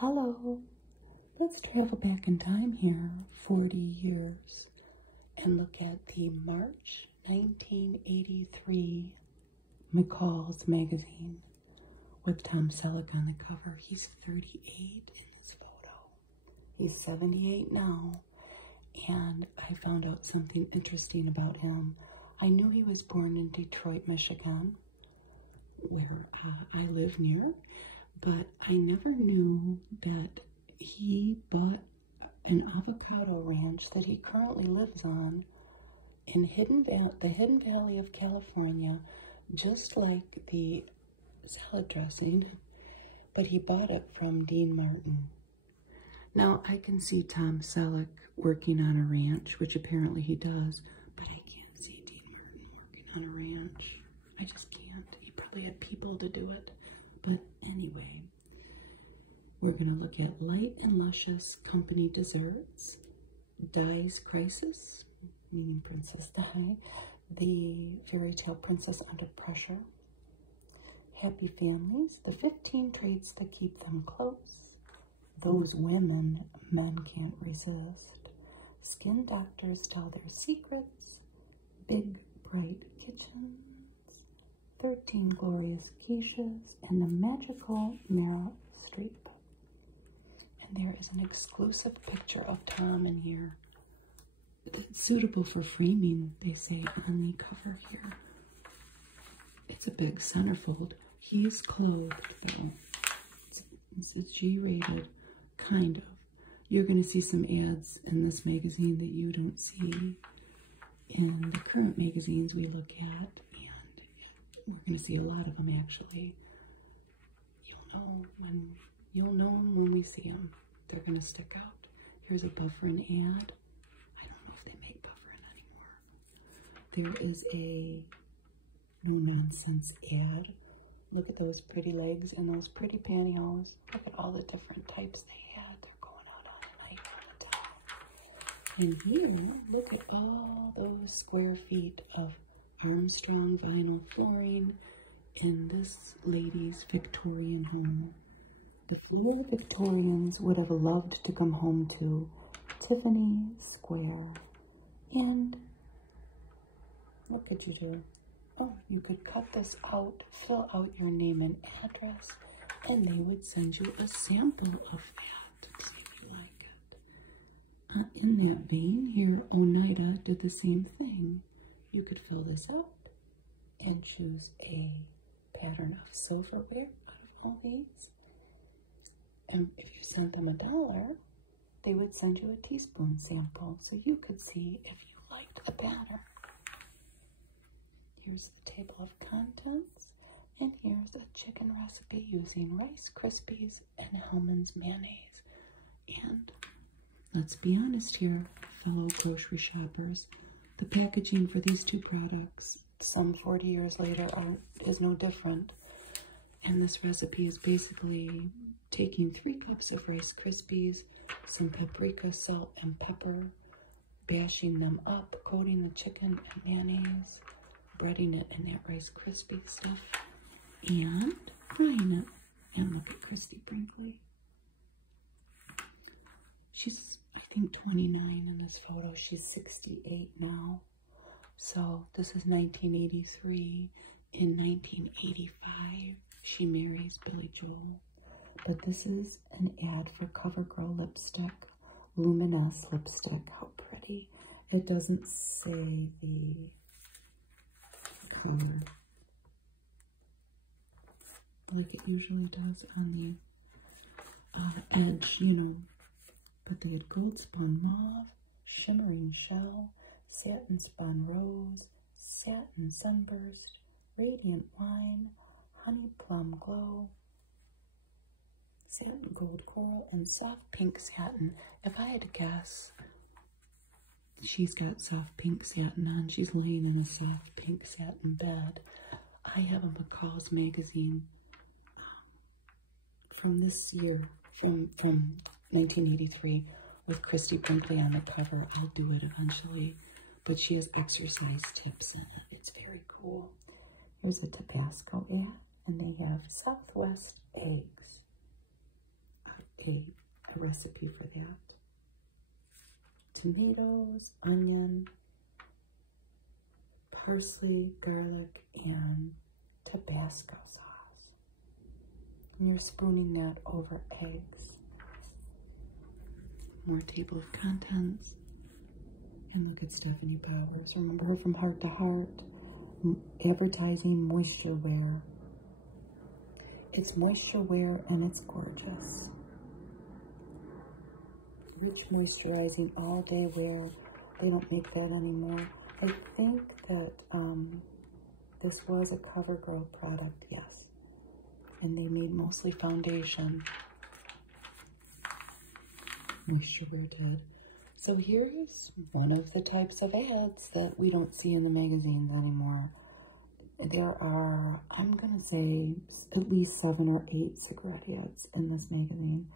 Hello, let's travel back in time here 40 years and look at the March 1983 McCall's magazine with Tom Selleck on the cover. He's 38 in this photo. He's 78 now, and I found out something interesting about him. I knew he was born in Detroit, Michigan, where I live near, but I never knew that he bought an avocado ranch that he currently lives on in the Hidden Valley of California, just like the salad dressing, but he bought it from Dean Martin. Now, I can see Tom Selleck working on a ranch, which apparently he does, but I can't see Dean Martin working on a ranch. I just can't. He probably had people to do it. But anyway, we're going to look at Light and Luscious Company Desserts, Di's Crisis, meaning Princess Di, The Fairy Tale Princess Under Pressure, Happy Families, The 15 Traits That Keep Them Close, Those Women Men Can't Resist, Skin Doctors Tell Their Secrets, Big Bright Kitchens, 13 Glorious Quiches, and the magical Meryl Streep. And there is an exclusive picture of Tom in here. It's suitable for framing, they say on the cover here. It's a big centerfold. He's clothed, though. It's G-rated, kind of. You're going to see some ads in this magazine that you don't see in the current magazines we look at. We're going to see a lot of them, actually. You'll know when we see them. They're going to stick out. Here's a Bufferin ad. I don't know if they make Bufferin anymore. There is a no-nonsense ad. Look at those pretty legs and those pretty pantyhose. Look at all the different types they had. They're going out on a night all the time. And here, look at all those square feet of Armstrong vinyl flooring in this lady's Victorian home. The floor Victorians would have loved to come home to Tiffany Square. And what could you do? Oh, you could cut this out, fill out your name and address, and they would send you a sample of that, see if you like it. In that vein, here Oneida did the same thing. You could fill this out and choose a pattern of silverware out of all these. And if you sent them $1, they would send you a teaspoon sample so you could see if you liked the pattern. Here's the table of contents, and here's a chicken recipe using Rice Krispies and Hellmann's mayonnaise. And let's be honest here, fellow grocery shoppers, the packaging for these two products, some 40 years later, is no different. And this recipe is basically taking 3 cups of Rice Krispies, some paprika, salt, and pepper, bashing them up, coating the chicken in mayonnaise, breading it in that Rice Krispie stuff, and frying it. And look at Christie Brinkley. She's, I think, 29 in this photo. She's 68 now. So this is 1983. In 1985, she marries Billy Joel. But this is an ad for CoverGirl lipstick, Luminous lipstick. How pretty. It doesn't say the color like it usually does on the edge, you know. But they had gold spun mauve, shimmering shell, satin spun rose, satin sunburst, radiant wine, honey plum glow, satin gold coral, and soft pink satin. If I had to guess, she's got soft pink satin on. She's laying in a soft pink satin bed. I have a McCall's magazine from this year, from 1983, with Christie Brinkley on the cover. I'll do it eventually, but she has exercise tips in it. It's very cool. Here's a Tabasco ad, and they have Southwest eggs. a recipe for that. Tomatoes, onion, parsley, garlic, and Tabasco sauce. And you're spooning that over eggs. More table of contents. And look at Stephanie Powers. Remember her from Heart to Heart? Advertising moisture wear. It's moisture wear and it's gorgeous. Rich moisturizing all day wear. They don't make that anymore. I think that this was a CoverGirl product, yes. And they made mostly foundation. Moisture wear did. So here's one of the types of ads that we don't see in the magazines anymore. There are, I'm going to say, at least 7 or 8 cigarette ads in this magazine.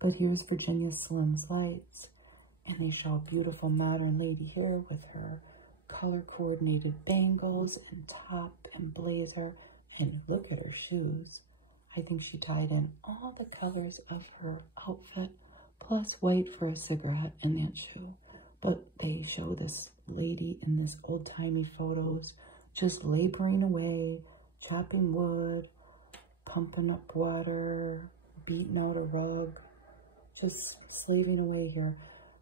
But here's Virginia Slim's Lights. And they show a beautiful modern lady here with her color-coordinated bangles and top and blazer. And look at her shoes. I think she tied in all the colors of her outfit, plus white for a cigarette in that shoe. But they show this lady in this old-timey photos just laboring away, chopping wood, pumping up water, beating out a rug, just slaving away here.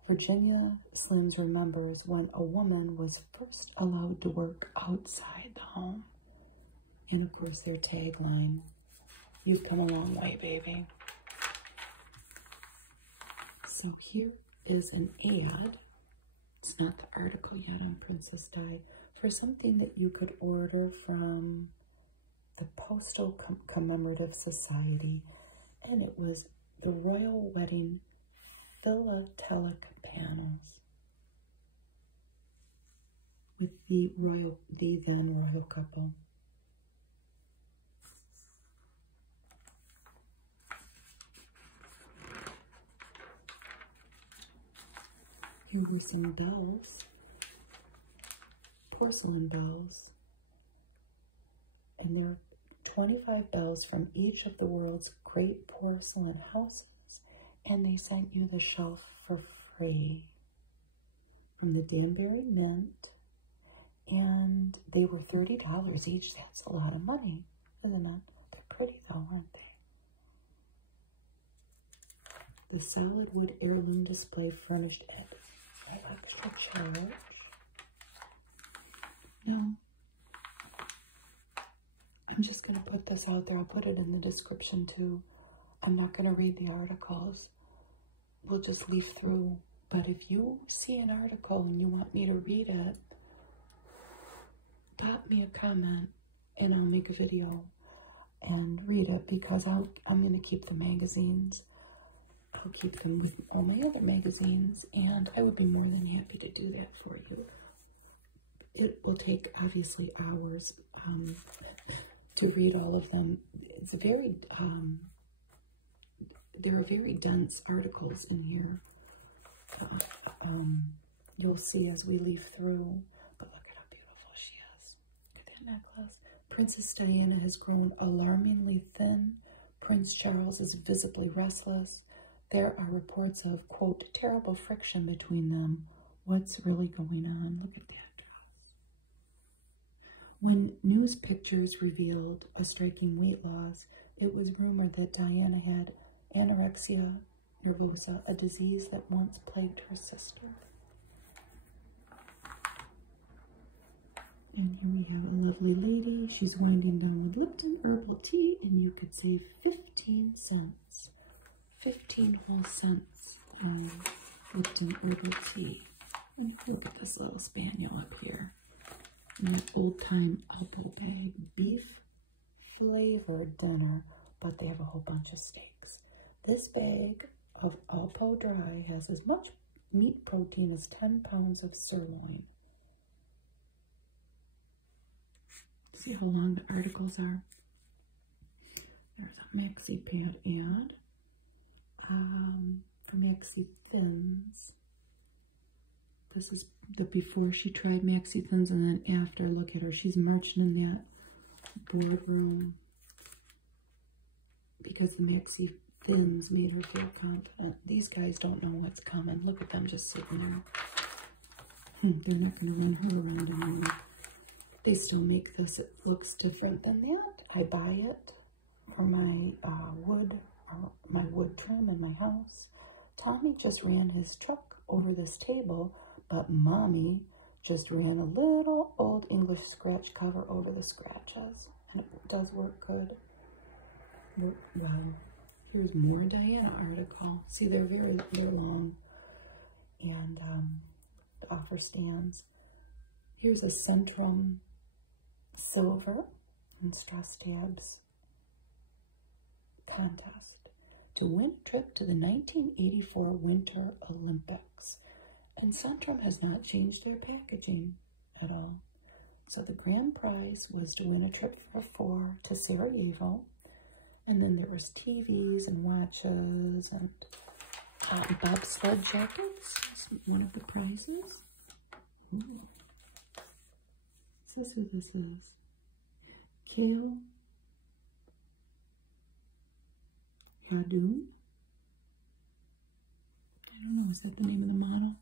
Virginia Slims remembers when a woman was first allowed to work outside the home. And of course their tagline, "You've come a long way, baby." So here is an ad. It's not the article yet on Princess Di, for something that you could order from the Postal Commemorative Society. And it was the Royal Wedding Philatelic Panels with the then royal couple. Here were some bells, porcelain bells, and there are 25 bells from each of the world's great porcelain houses, and they sent you the shelf for free from the Danbury Mint, and they were $30 each. That's a lot of money, isn't it? They're pretty though, aren't they? The solid wood heirloom display furnished at no extra charge. No. I'm just going to put this out there. I'll put it in the description too. I'm not going to read the articles. We'll just leaf through. But if you see an article and you want me to read it, pop me a comment and I'll make a video and read it, because I'm going to keep the magazines. I'll keep them with all my other magazines, and I would be more than happy to do that for you. It will take, obviously, hours to read all of them. It's very, there are very dense articles in here. You'll see as we leaf through. But look at how beautiful she is. Look at that necklace. Princess Diana has grown alarmingly thin. Prince Charles is visibly restless. There are reports of, quote, terrible friction between them. What's really going on? Look at that dress. When news pictures revealed a striking weight loss, it was rumored that Diana had anorexia nervosa, a disease that once plagued her sister. And here we have a lovely lady. She's winding down with Lipton herbal tea, and you could save 15 cents. 15 whole cents on Lipton herbal tea. And look at this little spaniel up here. And that old-time Alpo bag. Beef flavored dinner, but they have a whole bunch of steaks. This bag of Alpo Dry has as much meat protein as 10 pounds of sirloin. See how long the articles are? There's a Maxi Pant ad. For Maxi Thins. This is the before she tried Maxi Thins, and then after. Look at her. She's marching in that boardroom because the Maxi Thins made her feel confident. These guys don't know what's coming. Look at them just sitting there. They're not going to run her around anymore. They still make this. It looks different than that. I buy it for my wood trim in my house. Tommy just ran his truck over this table, but Mommy just ran a little old English scratch cover over the scratches. And it does work good. Wow. Here's more Diana article. See, they're long. And offer stands. Here's a Centrum silver and Strass Tabs contest to win a trip to the 1984 Winter Olympics. And Centrum has not changed their packaging at all. So the grand prize was to win a trip for 4 to Sarajevo. And then there was TVs and watches and bobsled jackets. That's one of the prizes. Ooh. Is this who this is? Kale Yadoum. I don't know, is that the name of the model?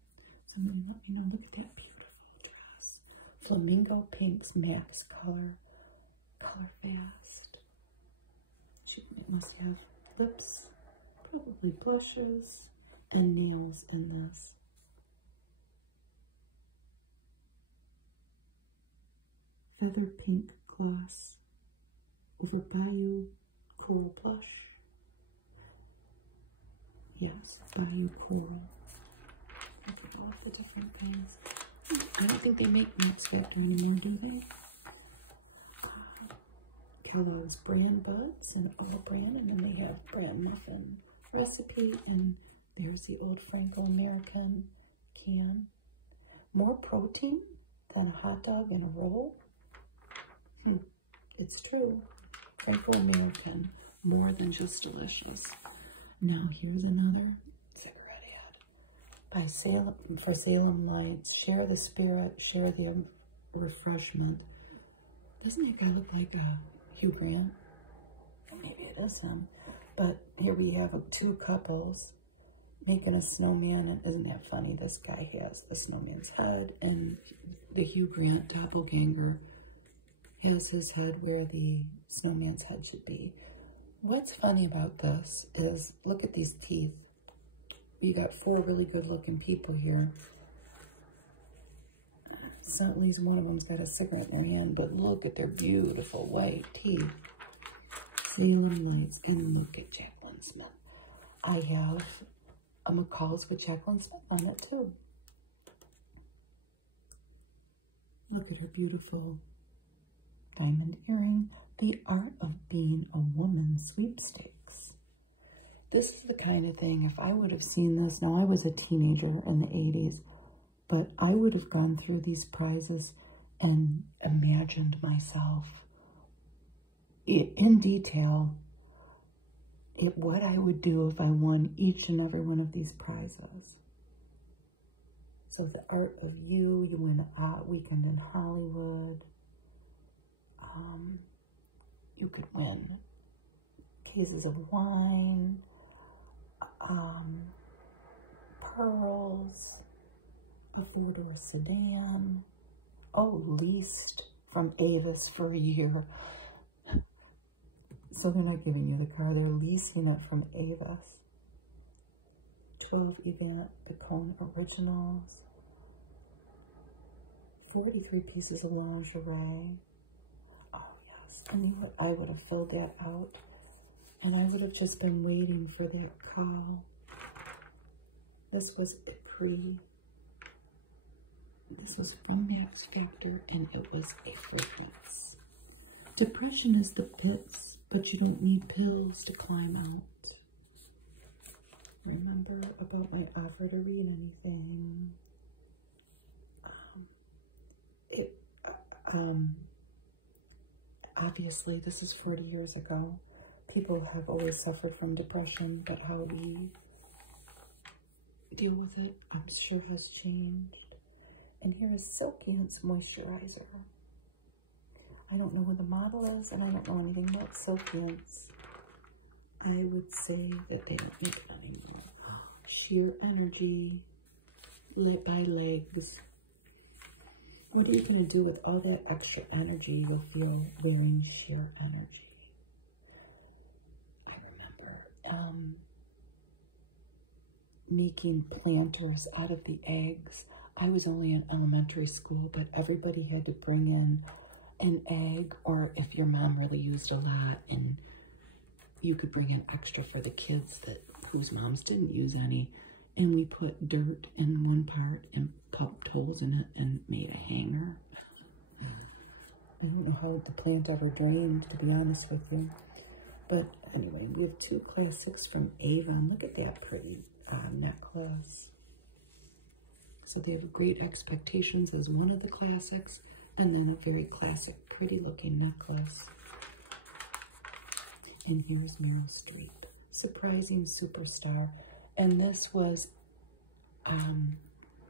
Somebody let me know. Look at that beautiful dress. Flamingo Pinks Max Color. Color Fast. She must have lips, probably blushes, and nails in this. Feather Pink Gloss over Bayou Coral Blush. Yes, Bayou Coral. Look at all the different kinds. I don't think they make Max Factor anymore, do they? Kellogg's Brand Buds and All Brand, and then they have Brand Muffin Recipe, and there's the old Franco American can. More protein than a hot dog and a roll? It's true. Franco American, more than just delicious. Now here's another cigarette ad by Salem Lights. Share the spirit, share the refreshment. Doesn't that guy look like a Hugh Grant? Well, maybe it is him. But here we have 2 couples making a snowman, and isn't that funny? This guy has the snowman's head, and the Hugh Grant doppelganger has his head where the snowman's head should be. What's funny about this is, look at these teeth. We got 4 really good looking people here. So at least one of them's got a cigarette in their hand, but look at their beautiful white teeth. Salem Lights, and look at Jacqueline Smith. I have a McCall's with Jacqueline Smith on it too. Look at her beautiful diamond earring. The Art of Being a Woman Sweepstakes. This is the kind of thing, if I would have seen this, now I was a teenager in the 80s, but I would have gone through these prizes and imagined myself in detail what I would do if I won each and every one of these prizes. So the Art of You win a weekend in Hollywood. You could win cases of wine, pearls, a 4-door sedan. Oh, leased from Avis for a year. So they're not giving you the car, they're leasing it from Avis. 12 Yvette Picone Originals. 43 pieces of lingerie. Oh, yes. I mean, I would have filled that out, and I would have just been waiting for that call. This was This was from Max Factor, and it was a fragrance. Depression is the pits, but you don't need pills to climb out. Remember about my offer to read anything. Obviously, this is 40 years ago. People have always suffered from depression, but how we deal with it, I'm sure, has changed. And here is Silkiance Moisturizer. I don't know who the model is, and I don't know anything about Silkiance. I would say that they don't make it anymore. Sheer Energy, Lit by Legs. What are you going to do with all that extra energy you'll feel wearing Sheer Energy? I remember making planters out of the eggs. I was only in elementary school, but everybody had to bring in an egg, or if your mom really used a lot, and you could bring in extra for the kids whose moms didn't use any. And we put dirt in one part and popped holes in it and made a hanger. I don't know how the plant ever drained, to be honest with you. But anyway, we have two classics from Avon. Look at that pretty necklace. So they have Great Expectations as one of the classics, and then a very classic, pretty looking necklace. And here's Meryl Streep, Surprising Superstar. And this was,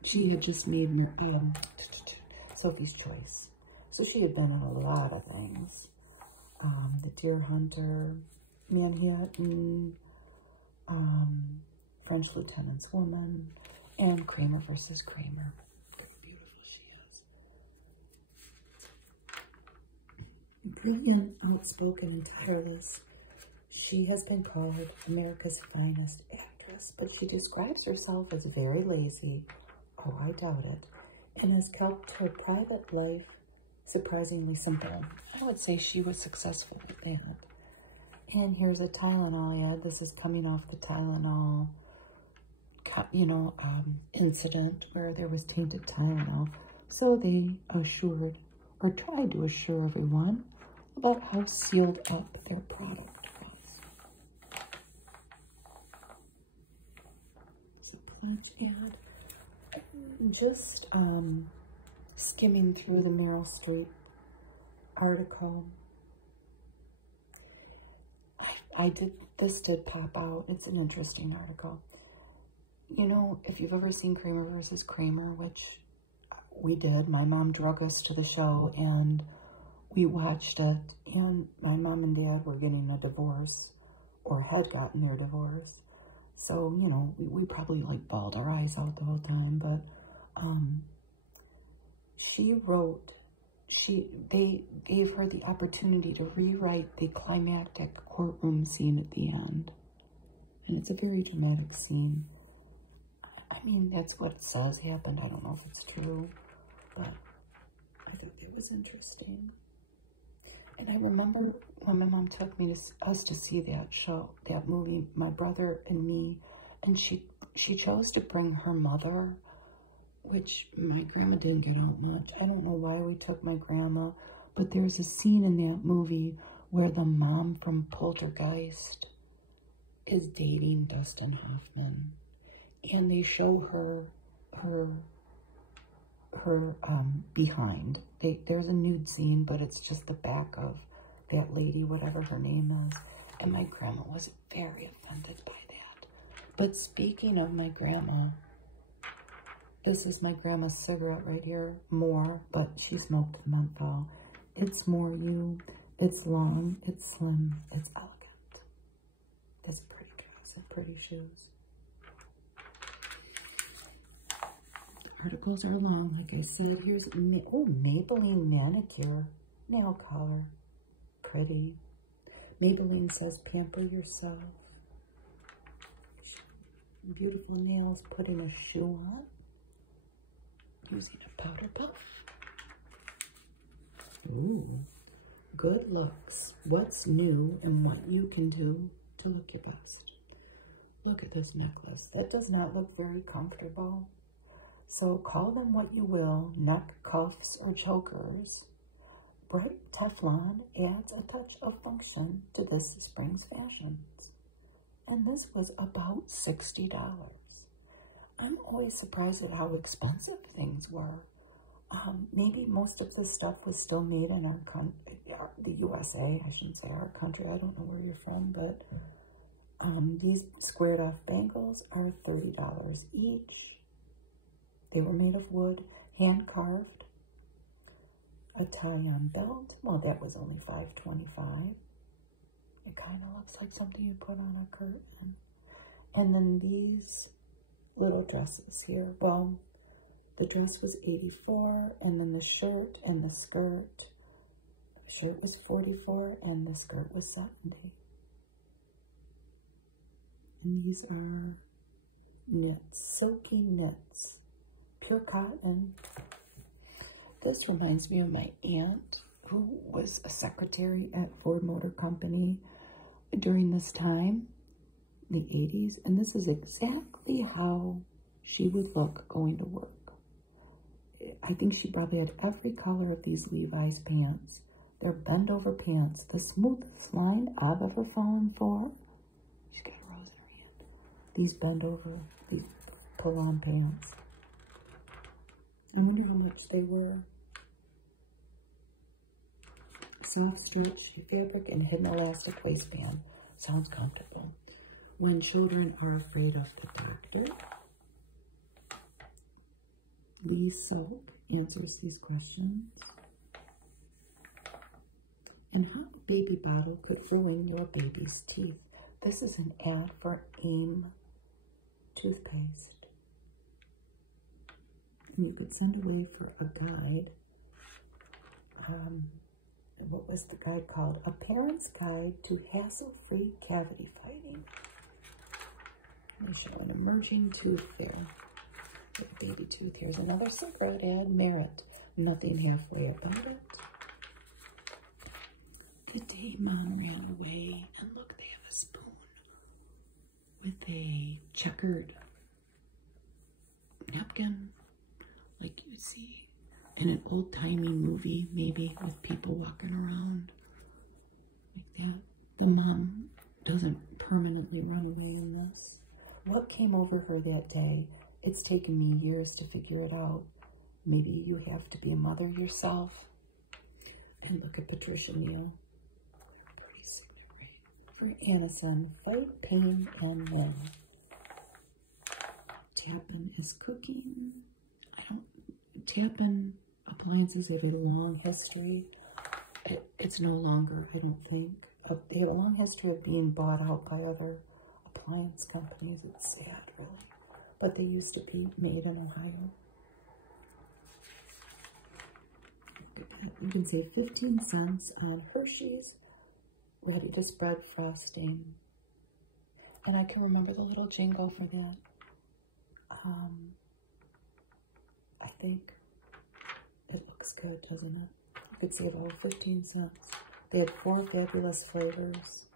she had just made Sophie's Choice. So she had been in a lot of things. The Deer Hunter, Manhattan, French Lieutenant's Woman, and Kramer versus Kramer. Very beautiful she is. Brilliant, outspoken, and tireless. She has been called America's finest actress, but she describes herself as very lazy. Oh, I doubt it. And has kept her private life surprisingly simple. I would say she was successful with that. And here's a Tylenol ad. This is coming off the Tylenol, incident where there was tainted Tylenol. So they assured, or tried to assure everyone about how sealed up their product was. It's a pledge ad. Just skimming through the Meryl Streep article. This did pop out. It's an interesting article. You know, if you've ever seen Kramer versus Kramer, which we did, my mom drug us to the show and we watched it, and my mom and dad were getting a divorce, or had gotten their divorce. So, you know, we probably like bawled our eyes out the whole time, but they gave her the opportunity to rewrite the climactic courtroom scene at the end. And it's a very dramatic scene. I mean, that's what it says happened. I don't know if it's true, but I thought that was interesting. And I remember when my mom took us to see that show, that movie, my brother and me, and she chose to bring her mother, which my grandma didn't get out much. I don't know why we took my grandma, but there's a scene in that movie where the mom from Poltergeist is dating Dustin Hoffman, and they show her behind. There's a nude scene, but it's just the back of that lady, whatever her name is, and my grandma was very offended by that. But speaking of my grandma, this is my grandma's cigarette right here, More, but she smoked menthol. It's More You. It's long, it's slim, it's elegant. This pretty dress and pretty shoes. The articles are long, like I said. Here's, Maybelline manicure, nail color. Pretty. Maybelline says pamper yourself. Beautiful nails, putting a shoe on. Using a powder puff. Ooh, good looks. What's new and what you can do to look your best. Look at this necklace. That does not look very comfortable. So call them what you will, neck cuffs or chokers. Bright Teflon adds a touch of function to this spring's fashions. And this was about $60. I'm always surprised at how expensive things were. Maybe most of the stuff was still made in our country, the USA, I shouldn't say our country. I don't know where you're from, but these squared off bangles are $30 each. They were made of wood, hand carved. A tie-on belt, well, that was only $5.25. It kind of looks like something you put on a curtain. And then these little dresses here. Well, the dress was $84, and then the shirt and the skirt. The shirt was $44, and the skirt was $70. And these are knits, silky knits, pure cotton. This reminds me of my aunt, who was a secretary at Ford Motor Company during this time, the 80s. And this is exactly how she would look going to work. I think she probably had every color of these Levi's pants. They're bend over pants, the smoothest line I've ever fallen for. She's got a rose in her hand. These bend over, these pull-on pants. I wonder how much they were. Soft stretch fabric and hidden elastic waistband. Sounds comfortable. When children are afraid of the doctor. Lee Soap answers these questions. And how a baby bottle could ruin your baby's teeth. This is an ad for AIM toothpaste. And you could send away for a guide. What was the guide called? A Parent's Guide to Hassle-Free Cavity Fighting. They show an emerging tooth there. With a baby tooth. Here's another cigarette ad. Merit. Nothing halfway about it. Good day, Mom ran away. And look, they have a spoon with a checkered napkin, like you see in an old-timey movie, maybe, with people walking around like that. The mom doesn't permanently run away in this. What came over her that day? It's taken me years to figure it out. Maybe you have to be a mother yourself. And look at Patricia Neal. Pretty signet ring. For Anison, fight, pain, and win. Tappan is cooking. Tappan appliances have a long history. It's no longer, I don't think. They have a long history of being bought out by other appliance companies. It's sad, really. But they used to be made in Ohio. You can save 15 cents on Hershey's ready to spread frosting. And I can remember the little jingle for that. I think it looks good, doesn't it? You could save all 15 cents. They had 4 fabulous flavors.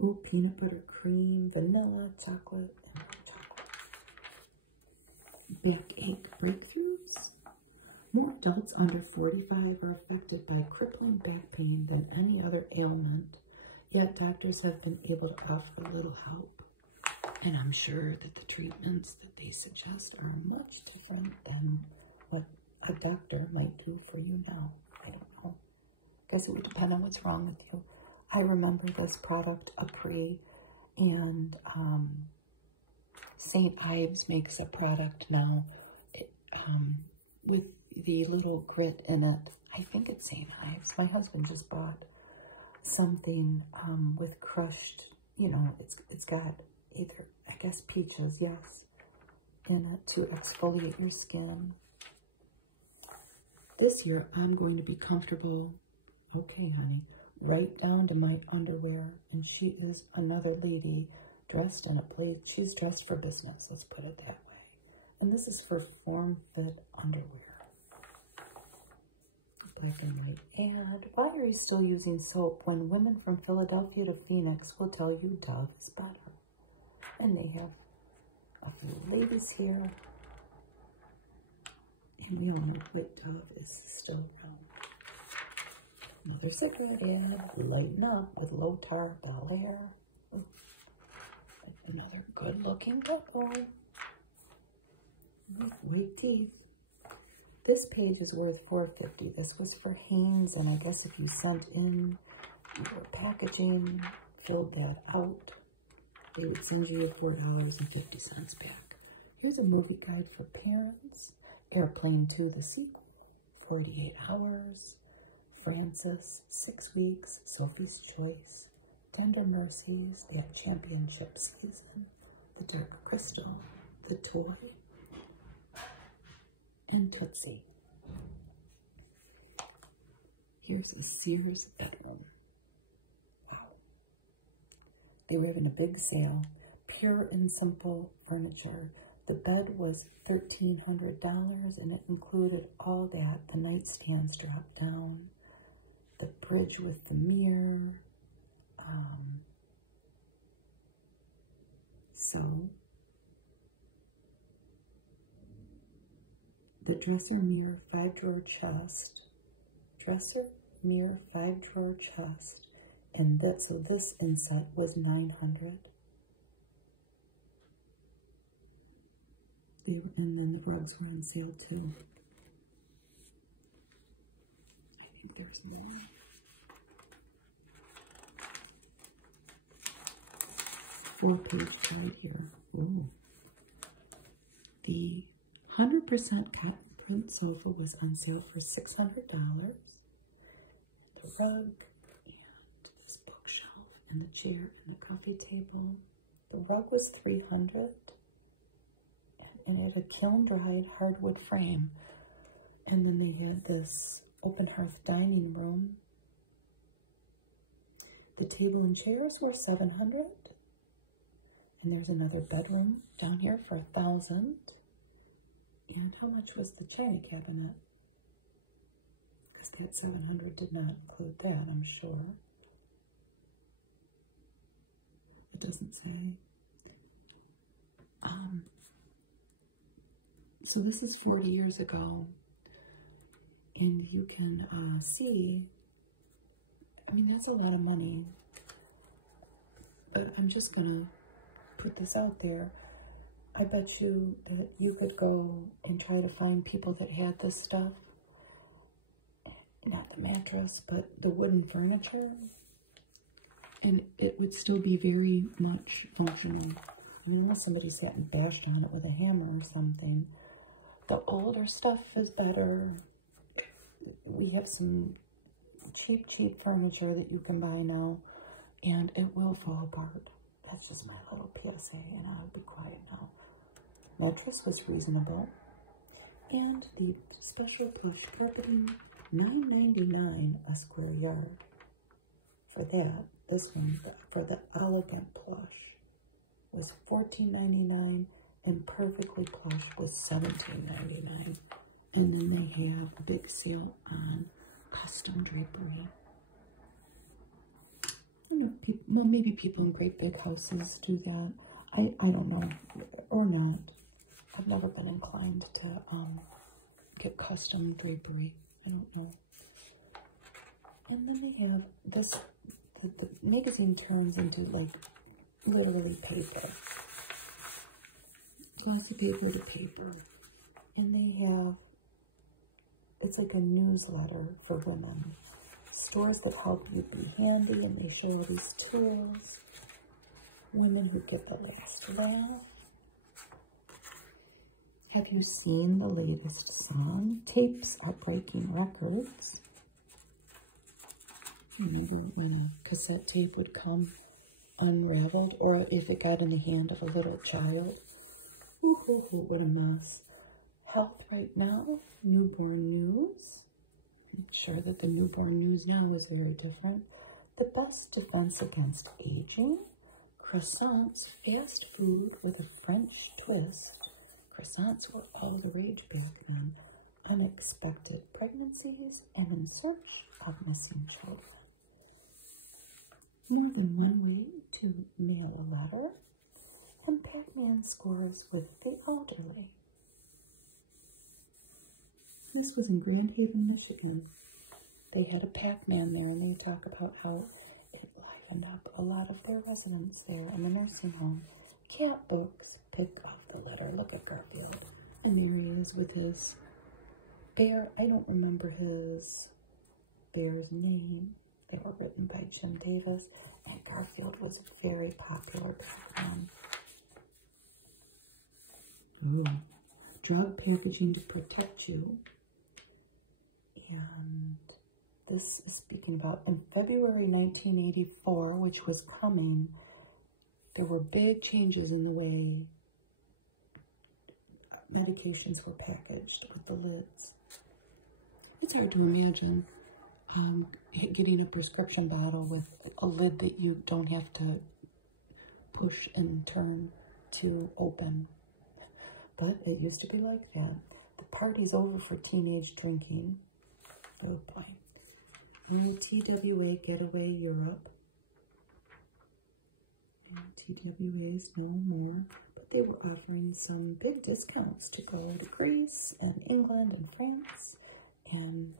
Ooh, peanut butter cream, vanilla, chocolate, and chocolate. Backache breakthroughs. More adults under 45 are affected by crippling back pain than any other ailment, yet doctors have been able to offer a little help. And I'm sure that the treatments that they suggest are much different than what a doctor might do for you now. I don't know. I guess it would depend on what's wrong with you. I remember this product, Apri, and St. Ives makes a product now with the little grit in it. I think it's St. Ives. My husband just bought something with crushed, you know, it's got either, I guess, peaches, yes, in it to exfoliate your skin. This year, I'm going to be comfortable, okay, honey, right down to my underwear. And she is another lady dressed in a place. She's dressed for business, let's put it that way. And this is for form-fit underwear. Black and white ad. Why are you still using soap when women from Philadelphia to Phoenix will tell you Dove is better? And they have a few ladies here. And we all know white Dove is still around. Another cigarette ad. Lighten up with low tar Bel Air. Ooh. Another good looking couple. White teeth. This page is worth $4.50. This was for Hanes, and I guess if you sent in your packaging, filled that out, they would send you $4.50 back. Here's a movie guide for parents. Airplane 2, the sequel, 48 Hours, Francis, 6 Weeks, Sophie's Choice, Tender Mercies, that championship season, the Dark Crystal, the Toy, and Tootsie. Here's a Sears bedroom. Wow. They were having a big sale. Pure and simple furniture. The bed was $1,300 and it included all that. The nightstands dropped down, the bridge with the mirror. So the dresser, mirror, 5-drawer chest. Dresser, mirror, 5-drawer chest. And that, so this inset was $900. And then the rugs were on sale too. I think there's more. Four-page guide here. Ooh. The 100% cotton print sofa was on sale for $600. The rug and this bookshelf and the chair and the coffee table. The rug was $300. And it had a kiln-dried hardwood frame. And then they had this open hearth dining room. The table and chairs were $700. And there's another bedroom down here for $1,000. And how much was the china cabinet? Because that $700 did not include that, I'm sure. It doesn't say. So this is 40 years ago, and you can see, I mean, that's a lot of money, but I'm just going to put this out there. I bet you that you could go and try to find people that had this stuff, not the mattress, but the wooden furniture, and it would still be very much functional. I mean, unless somebody sat and bashed on it with a hammer or something. The older stuff is better. We have some cheap furniture that you can buy now, and it will fall apart. That's just my little PSA, and I'll be quiet now. Mattress was reasonable, and the special plush carpeting, $9.99 a square yard. For that, this one, for the elegant plush, was $14.99. And perfectly plush was $17.99. And then they have a big sale on custom drapery. You know, well, maybe people in great big houses do that. I don't know, or not. I've never been inclined to get custom drapery. I don't know. And then they have this. The magazine turns into like literally paper. Glossy paper to paper, and they have, it's like a newsletter for women, stores that help you be handy, and they show all these tools, women who get the last laugh. Have you seen the latest song? Tapes are breaking records. Remember when a cassette tape would come unraveled, or if it got in the hand of a little child? What a mess. Health right now, newborn news. I'm sure that the newborn news now is very different. The best defense against aging. Croissants, fast food with a French twist. Croissants were all the rage back then. Unexpected pregnancies and in search of missing children. More than one way to mail a letter. And Pacman scores with the elderly. This was in Grand Haven, Michigan. They had a Pacman there, and they talk about how it livened up a lot of their residents there in the nursing home. Cat books, pick off the letter. Look at Garfield. And there he is with his bear. I don't remember his bear's name. They were written by Jim Davis, and Garfield was very popular back then. Ooh, drug packaging to protect you. And this is speaking about in February 1984, which was coming, there were big changes in the way medications were packaged with the lids. It's hard to imagine getting a prescription bottle with a lid that you don't have to push and turn to open. But it used to be like that. The party's over for teenage drinking. Oh boy. No TWA Getaway Europe. And TWA is no more. But they were offering some big discounts to go to Greece and England and France and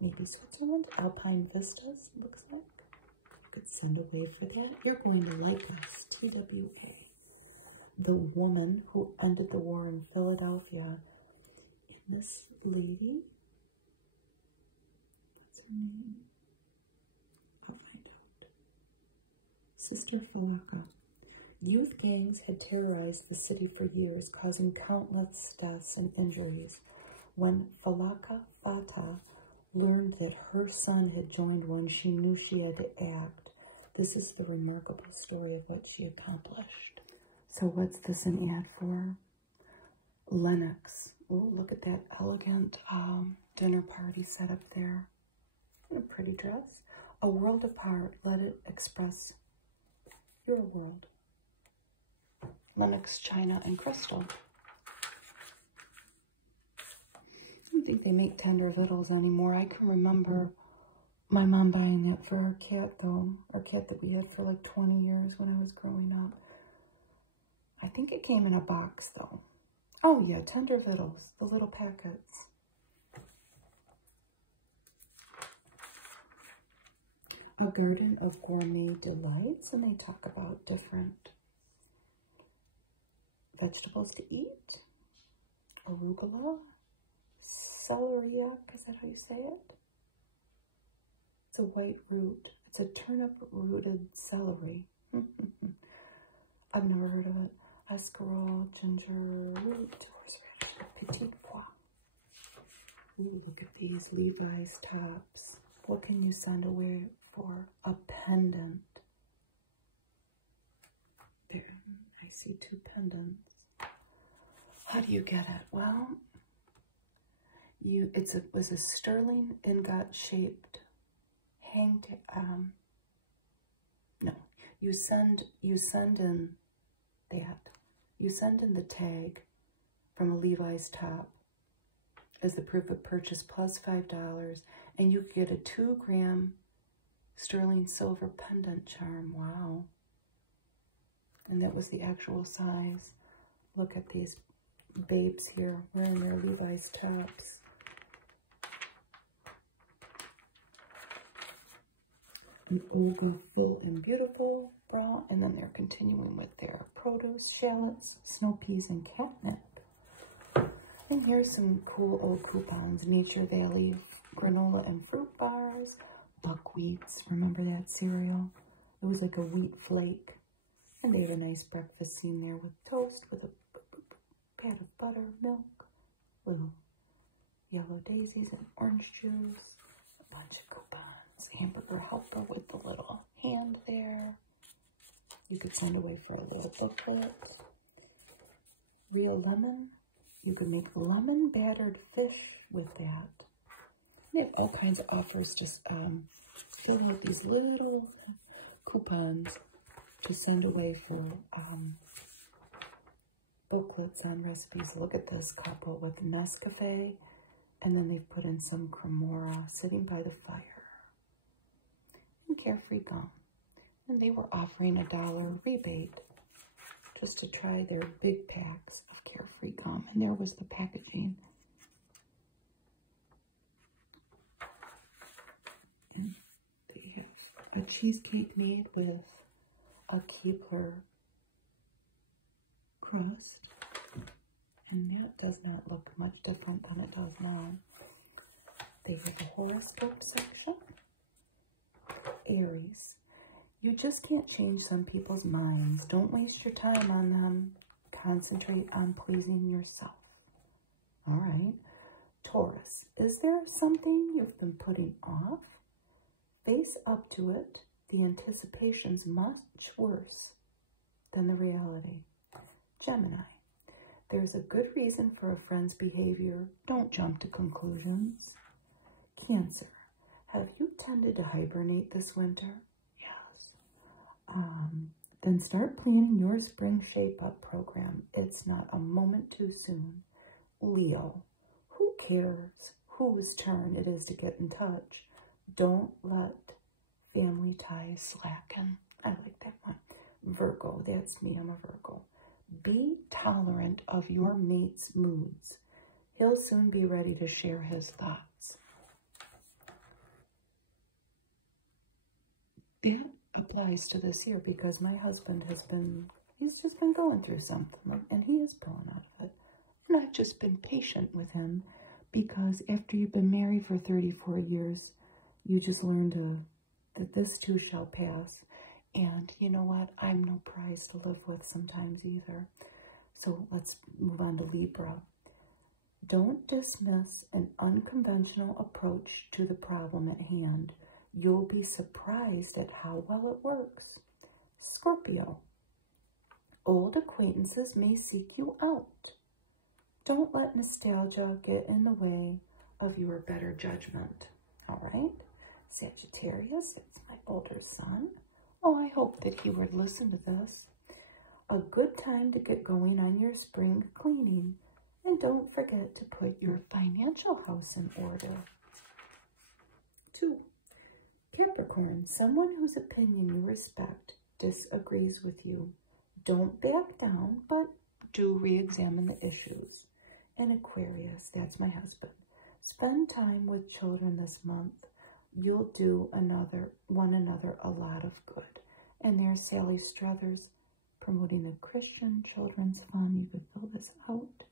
maybe Switzerland. Alpine Vistas, looks like. You could send away for that. You're going to like us, TWA. The woman who ended the war in Philadelphia. And this lady, what's her name? I'll find out. Sister Falaka. Youth gangs had terrorized the city for years, causing countless deaths and injuries. When Falaka Fatah learned that her son had joined one, she knew she had to act. This is the remarkable story of what she accomplished. So what's this an ad for? Lennox. Oh, look at that elegant dinner party set up there. And a pretty dress. A world apart. Let it express your world. Lennox, China, and Crystal. I don't think they make tender victuals anymore. I can remember my mom buying that for our cat, though. Our cat that we had for like 20 years when I was growing up. I think it came in a box, though. Oh, yeah, tender victuals, the little packets. A garden of gourmet delights, and they talk about different vegetables to eat. Arugula, celeriac, is that how you say it? It's a white root. It's a turnip-rooted celery. I've never heard of it. Escarole, ginger root, horseradish, petit pois. Ooh, look at these Levi's tops. What can you send away for? A pendant. There, I see two pendants. How do you get it? Well, it was a sterling ingot shaped hanged. No, you send in that. You send in the tag from a Levi's top as the proof of purchase plus $5, and you get a 2-gram sterling silver pendant charm. Wow. And that was the actual size. Look at these babes here wearing their Levi's tops. An Olga Full and Beautiful bra, and then they're continuing with their produce, shallots, snow peas, and catnip. And here's some cool old coupons. Nature Valley granola and fruit bars, buckwheats. Remember that cereal? It was like a wheat flake. And they have a nice breakfast scene there with toast, with a pat of butter, milk, little yellow daisies and orange juice, a bunch of coupons. Hamburger Helper with the little hand there. You could send away for a little booklet. Real lemon. You could make lemon battered fish with that. They have all kinds of offers. Just fill out these little coupons to send away for booklets on recipes. Look at this couple with Nescafe, and then they've put in some Cremora sitting by the fire. And Carefree Gum. And they were offering a $1 rebate just to try their big packs of Carefree Gum. And there was the packaging. And they have a cheesecake made with a Keebler crust. And that does not look much different than it does now. They have a Horus Book section. Aries. You just can't change some people's minds. Don't waste your time on them. Concentrate on pleasing yourself. All right. Taurus, is there something you've been putting off? Face up to it. The anticipation's much worse than the reality. Gemini, there's a good reason for a friend's behavior. Don't jump to conclusions. Cancer, have you tended to hibernate this winter? Yes. Then start planning your spring shape-up program. It's not a moment too soon. Leo, who cares whose turn it is to get in touch? Don't let family ties slacken. I like that one. Virgo, that's me, I'm a Virgo. Be tolerant of your mate's moods. He'll soon be ready to share his thoughts. That applies to this year because my husband he's just been going through something and he is pulling out of it. And I've just been patient with him because after you've been married for 34 years, you just learn that this too shall pass. And you know what? I'm no prize to live with sometimes either. So let's move on to Libra. Don't dismiss an unconventional approach to the problem at hand. You'll be surprised at how well it works. Scorpio. Old acquaintances may seek you out. Don't let nostalgia get in the way of your better judgment. All right? Sagittarius, it's my older son. Oh, I hope that he would listen to this. A good time to get going on your spring cleaning. And don't forget to put your financial house in order. 2. Capricorn, someone whose opinion you respect disagrees with you. Don't back down, but do re-examine the issues. And Aquarius, that's my husband. Spend time with children this month. You'll do one another a lot of good. And there's Sally Struthers promoting the Christian Children's Fund. You could fill this out.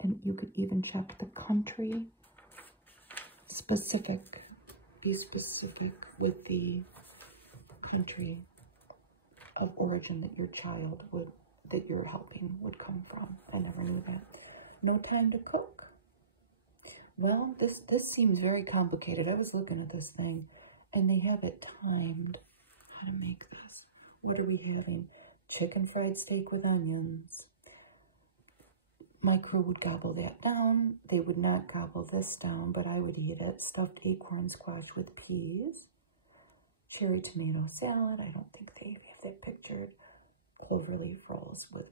And you could even check the country specific. Be specific with the country of origin that your child that you're helping would come from. I never knew that. No time to cook. Well, this seems very complicated. I was looking at this thing, and they have it timed. How to make this? What are we having? Chicken fried steak with onions. My crew would gobble that down. They would not gobble this down, but I would eat it. Stuffed acorn squash with peas. Cherry tomato salad. I don't think they have that pictured. Cloverleaf rolls with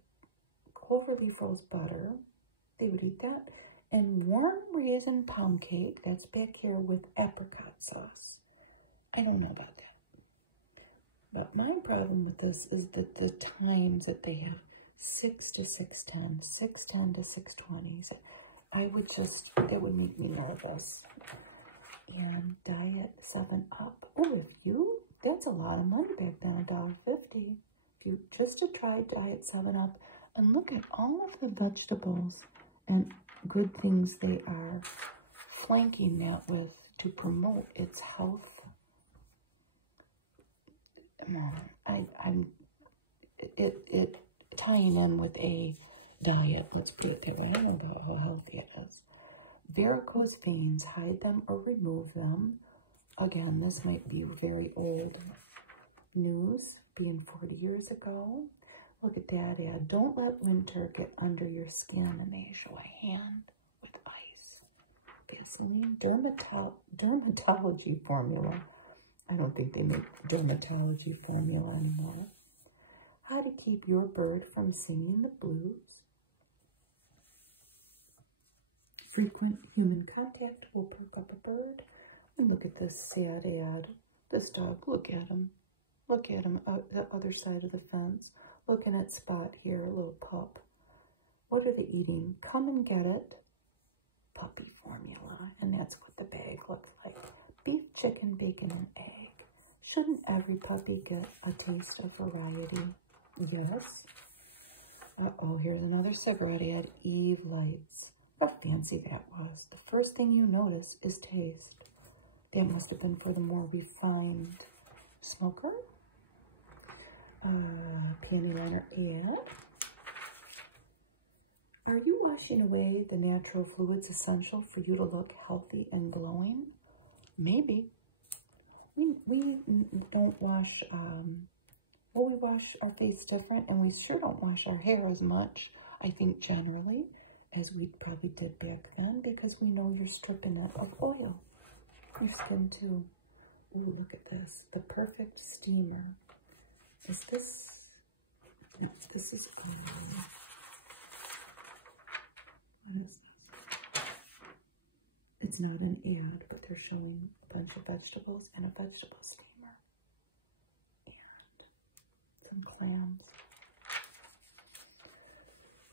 cloverleaf rolls butter. They would eat that. And warm raisin pound cake. That's back here with apricot sauce. I don't know about that. But my problem with this is that the times that they have 6 to 6:10, 6:10 to 6:20. It would make me nervous. And Diet 7-Up. Oh, that's a lot of money back then, $1.50. If you just to try Diet 7-Up and look at all of the vegetables and good things they are flanking that with to promote its health. It tying in with a diet, let's put it that way. I don't know how healthy it is. Varicose veins, hide them or remove them. Again, this might be very old news, being 40 years ago. Look at that ad. Don't let winter get under your skin, and they show a hand with ice. Vaseline, dermatology formula. I don't think they make dermatology formula anymore. How to keep your bird from singing the blues. Frequent human contact will perk up a bird. And look at this sad ad. This dog, look at him. Look at him out the other side of the fence. Looking at Spot here, a little pup. What are they eating? Come and get it. Puppy formula. And that's what the bag looks like. Beef, chicken, bacon, and egg. Shouldn't every puppy get a taste of variety? Yes. Uh-oh, here's another cigarette ad. Eve Lights. How fancy that was. The first thing you notice is taste. That must have been for the more refined smoker. Panty liner ad. Are you washing away the natural fluids essential for you to look healthy and glowing? Maybe. We don't wash, well, we wash our face different, and we sure don't wash our hair as much, I think, generally, as we probably did back then, because we know you're stripping it of oil. Your skin, too. Ooh, look at this. The perfect steamer. Is this... This is... what is this? It's not an ad, but they're showing a bunch of vegetables and a vegetable steamer. And some clams.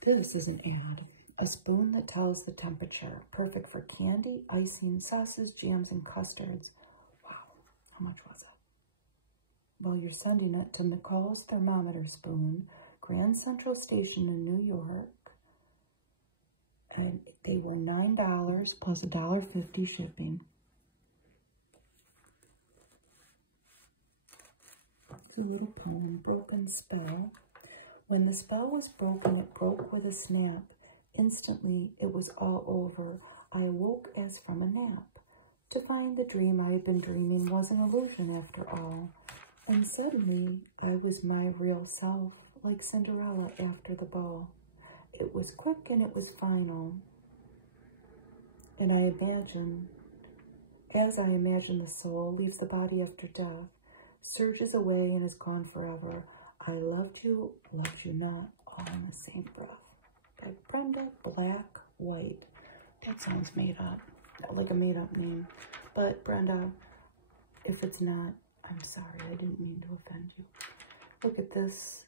This is an ad. A spoon that tells the temperature. Perfect for candy, icing, sauces, jams, and custards. Wow. How much was it? Well, you're sending it to McCall's Thermometer Spoon, Grand Central Station in New York. And they were $9 plus $1.50 shipping. It's a little poem, Broken Spell. When the spell was broken, it broke with a snap. Instantly, it was all over. I awoke as from a nap, to find the dream I had been dreaming was an illusion after all. And suddenly, I was my real self, like Cinderella after the ball. It was quick and it was final. And as I imagine the soul leaves the body after death, surges away and is gone forever. I loved you not, all in the same breath. By Brenda Black White. That sounds made up, like a made up name. But Brenda, if it's not, I'm sorry, I didn't mean to offend you. Look at this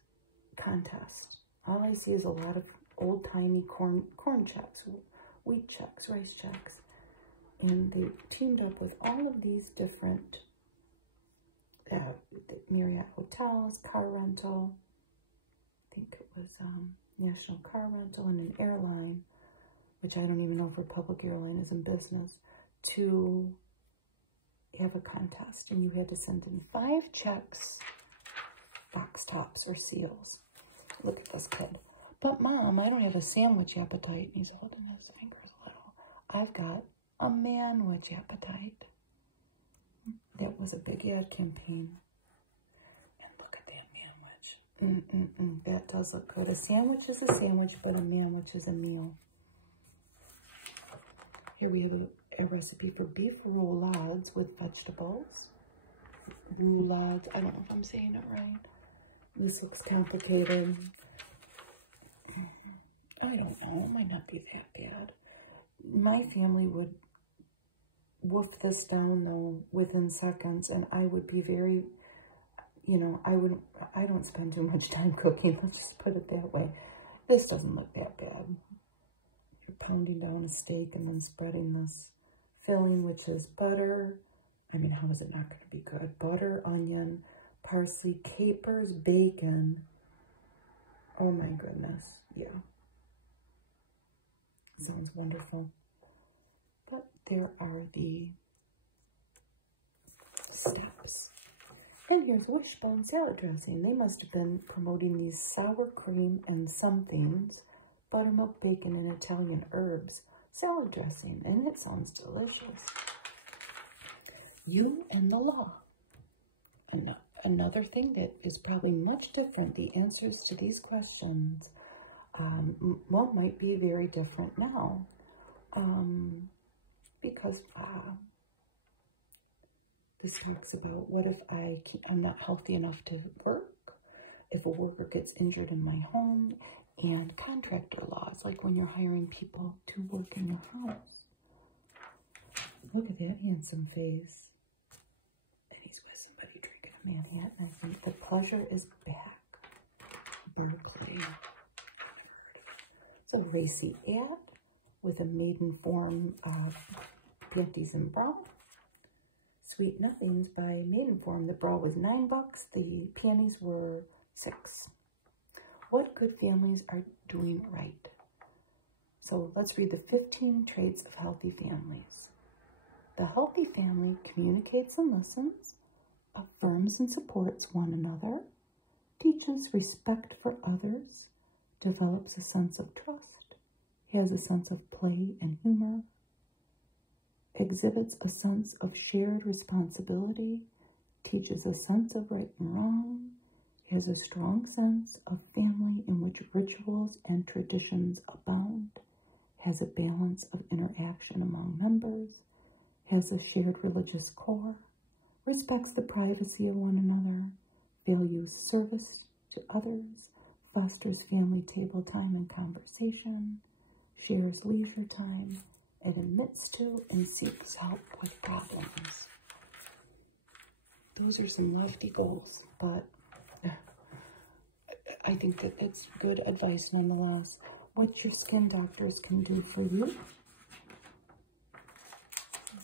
contest. All I see is a lot of old-timey corn checks, wheat checks, rice checks. And they teamed up with all of these different Marriott hotels, car rental. I think it was National Car Rental and an airline, which I don't even know if Republic Airline is in business, to have a contest. And you had to send in 5 checks, box tops or seals. Look at this kid. But Mom, I don't have a sandwich appetite. And he's holding his fingers a little. I've got a manwich appetite. That was a big ad campaign. And look at that manwich. That does look good. A sandwich is a sandwich, but a manwich is a meal. Here we have a recipe for beef roulades with vegetables. Roulades. I don't know if I'm saying it right. This looks complicated. I don't know. It might not be that bad. My family would woof this down, though, within seconds, and I would be very, you know, I don't spend too much time cooking. Let's just put it that way. This doesn't look that bad. You're pounding down a steak and then spreading this filling, which is butter. I mean, how is it not going to be good? Butter, onion, parsley, capers, bacon. Oh my goodness. Yeah. Sounds wonderful. But there are the steps. And here's Wishbone salad dressing. They must have been promoting these sour cream and some things, buttermilk, bacon, and Italian herbs salad dressing. And it sounds delicious. You and the law. And another thing that is probably much different, the answers to these questions, well, might be very different now. Because this talks about what if I'm not healthy enough to work, if a worker gets injured in my home, and contractor laws, like when you're hiring people to work in your house. Look at that handsome face. And he's with somebody drinking a Manhattan. I think the pleasure is back. Berkeley. It's a racy ad with a Maidenform panties and bra. Sweet Nothings by Maidenform. The bra was $9. The panties were $6. What good families are doing right? So let's read the 15 traits of healthy families. The healthy family communicates and listens, affirms and supports one another, teaches respect for others, develops a sense of trust, has a sense of play and humor, exhibits a sense of shared responsibility, teaches a sense of right and wrong, has a strong sense of family in which rituals and traditions abound, has a balance of interaction among members, has a shared religious core, respects the privacy of one another, values service to others, fosters family table time and conversation, shares leisure time, and admits to and seeks help with problems. Those are some lofty goals, but I think that it's good advice nonetheless. What your skin doctors can do for you.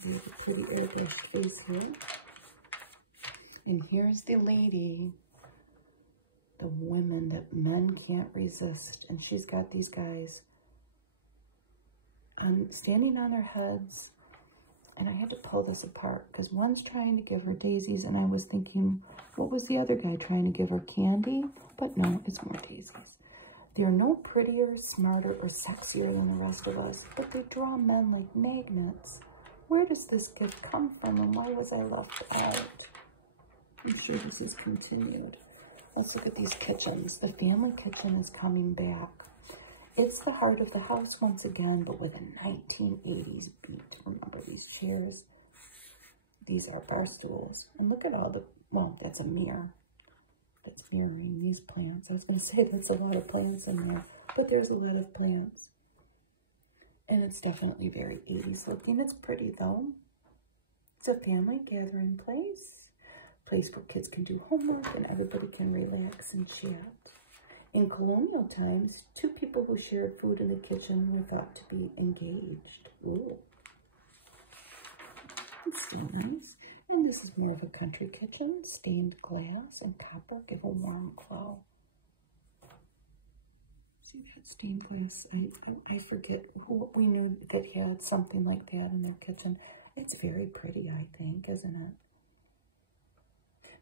You have a pretty airbrushed face here. And here's the lady, the women that men can't resist. And she's got these guys standing on their heads. And I had to pull this apart because one's trying to give her daisies. And I was thinking, what was the other guy trying to give her? Candy? But no, it's more daisies. They're no prettier, smarter, or sexier than the rest of us, but they draw men like magnets. Where does this gift come from, and why was I left out? I'm sure this is continued. Let's look at these kitchens. The family kitchen is coming back. It's the heart of the house once again, but with a 1980s beat. Remember these chairs? These are bar stools. And look at all the, well, that's a mirror. That's mirroring these plants. I was going to say that's a lot of plants in there, but there's a lot of plants. And it's definitely very 80s looking. It's pretty though. It's a family gathering place. Place where kids can do homework and everybody can relax and chat. In colonial times, two people who shared food in the kitchen were thought to be engaged. Ooh. It's still nice. And this is more of a country kitchen. Stained glass and copper give a warm glow. See that stained glass? I forget who we knew that had something like that in their kitchen. It's very pretty, I think, isn't it?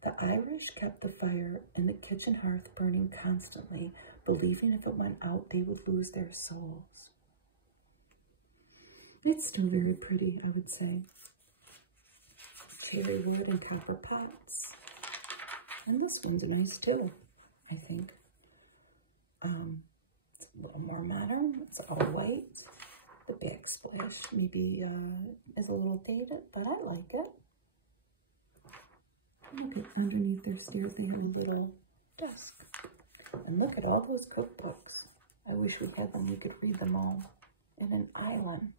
The Irish kept the fire in the kitchen hearth burning constantly, believing if it went out, they would lose their souls. It's still very pretty, I would say. Cherry wood and copper pots. And this one's nice too, I think. It's a little more modern. It's all white. The backsplash maybe is a little dated, but I like it. Look at underneath their stairs, they have a little desk. And look at all those cookbooks. I wish we had them, we could read them all. In an island.